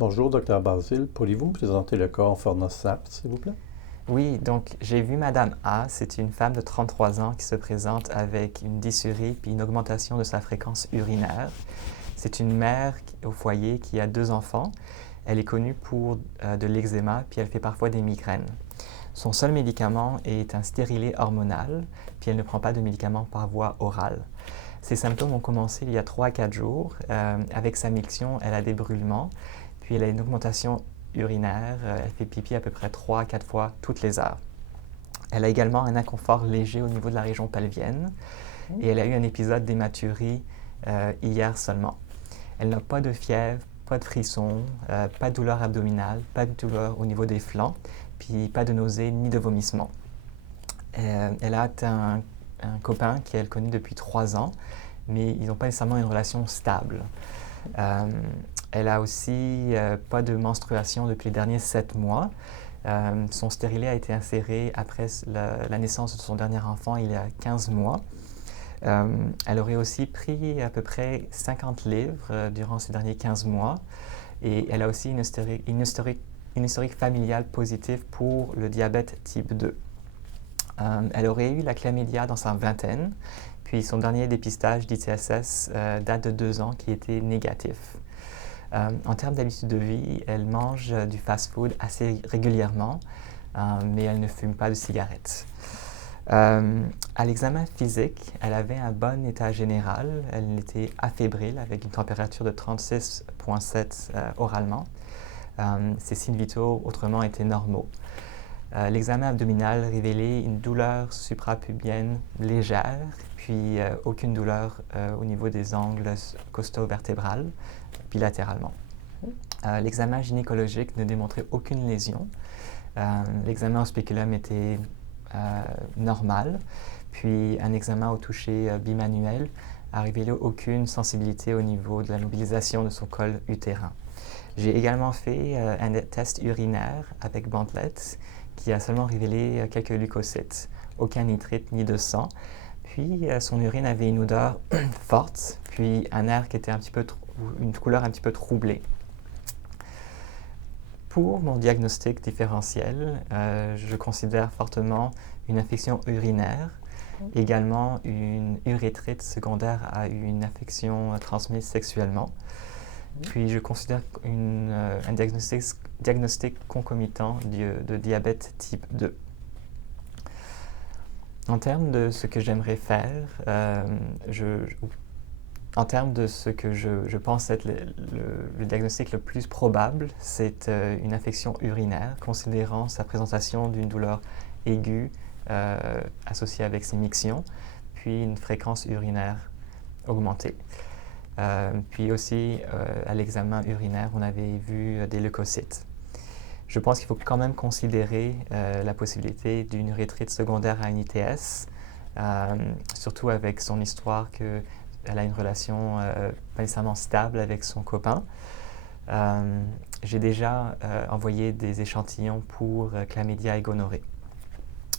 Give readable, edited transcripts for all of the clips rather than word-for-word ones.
Bonjour, docteur Basile. Pourriez-vous me présenter le cas en format SAP, s'il vous plaît? Oui, donc j'ai vu Madame A, c'est une femme de 33 ans qui se présente avec une dysurie puis une augmentation de sa fréquence urinaire. C'est une mère au foyer qui a deux enfants. Elle est connue pour de l'eczéma puis elle fait parfois des migraines. Son seul médicament est un stérilet hormonal puis elle ne prend pas de médicaments par voie orale. Ces symptômes ont commencé il y a 3 à 4 jours. Avec sa miction, elle a des brûlements, puis elle a une augmentation urinaire. Elle fait pipi à peu près 3 à 4 fois toutes les heures. Elle a également un inconfort léger au niveau de la région pelvienne et elle a eu un épisode d'hématurie hier seulement. Elle n'a pas de fièvre, pas de frissons, pas de douleur abdominale, pas de douleur au niveau des flancs, puis pas de nausées ni de vomissements. Elle a un copain qu'elle connaît depuis 3 ans, mais ils n'ont pas nécessairement une relation stable. Euh, Elle a aussi pas de menstruation depuis les derniers 7 mois. Son stérilet a été inséré après la naissance de son dernier enfant il y a 15 mois. Elle aurait aussi pris à peu près 50 livres durant ces derniers 15 mois. Et elle a aussi une historique familiale positive pour le diabète type 2. Elle aurait eu la chlamydia dans sa vingtaine, puis son dernier dépistage d'ITSS date de 2 ans qui était négatif. En termes d'habitude de vie, elle mange du fast-food assez régulièrement, mais elle ne fume pas de cigarettes. À l'examen physique, elle avait un bon état général. Elle était affébrile avec une température de 36,7 oralement. Ses signes vitaux autrement étaient normaux. L'examen abdominal révélait une douleur suprapubienne légère, puis aucune douleur au niveau des angles costo-vertébrales, bilatéralement. L'examen gynécologique ne démontrait aucune lésion. L'examen au spéculum était normal, puis un examen au toucher bimanuel a révélé aucune sensibilité au niveau de la mobilisation de son col utérin. J'ai également fait un test urinaire avec bandelette qui a seulement révélé quelques leucocytes, aucun nitrite ni de sang. Puis son urine avait une odeur forte, puis un air qui était une couleur un petit peu troublée. Pour mon diagnostic différentiel, je considère fortement une infection urinaire, également une urétrite secondaire à une infection transmise sexuellement. Puis je considère un diagnostic concomitant de diabète type 2. En termes de ce que j'aimerais faire, en termes de ce que je pense être le diagnostic le plus probable, c'est une infection urinaire, considérant sa présentation d'une douleur aiguë associée avec ses mictions, puis une fréquence urinaire augmentée. Puis aussi, à l'examen urinaire, on avait vu des leucocytes. Je pense qu'il faut quand même considérer la possibilité d'une urétrite secondaire à une ITS, surtout avec son histoire qu'elle a une relation pas nécessairement stable avec son copain. J'ai déjà envoyé des échantillons pour chlamydia et gonorrhée.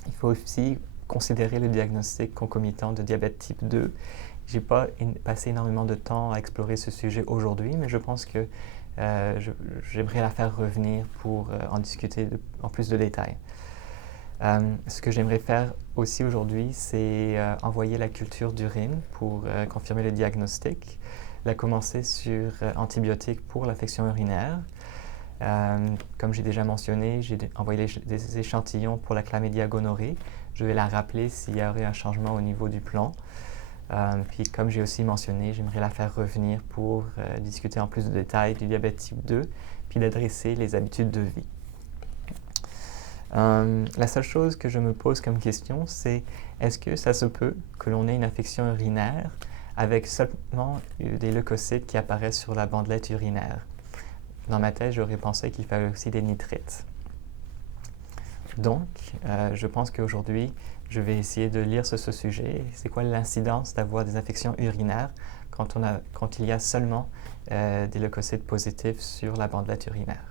Il faut aussi considérer le diagnostic concomitant de diabète type 2. Je n'ai pas passé énormément de temps à explorer ce sujet aujourd'hui, mais je pense que j'aimerais la faire revenir pour en discuter en plus de détails. Ce que j'aimerais faire aussi aujourd'hui, c'est envoyer la culture d'urine pour confirmer le diagnostic, la commencer sur antibiotiques pour l'infection urinaire. Comme j'ai déjà mentionné, j'ai envoyé des échantillons pour la chlamydia gonorrhée. Je vais la rappeler s'il y aurait un changement au niveau du plan. Puis comme j'ai aussi mentionné, j'aimerais la faire revenir pour discuter en plus de détails du diabète type 2, puis d'adresser les habitudes de vie. La seule chose que je me pose comme question, c'est est-ce que ça se peut que l'on ait une infection urinaire avec seulement des leucocytes qui apparaissent sur la bandelette urinaire? Dans ma tête, j'aurais pensé qu'il fallait aussi des nitrites. Donc, je pense qu'aujourd'hui, je vais essayer de lire sur ce sujet. C'est quoi l'incidence d'avoir des infections urinaires quand il y a seulement des leucocytes positifs sur la bandelette urinaire?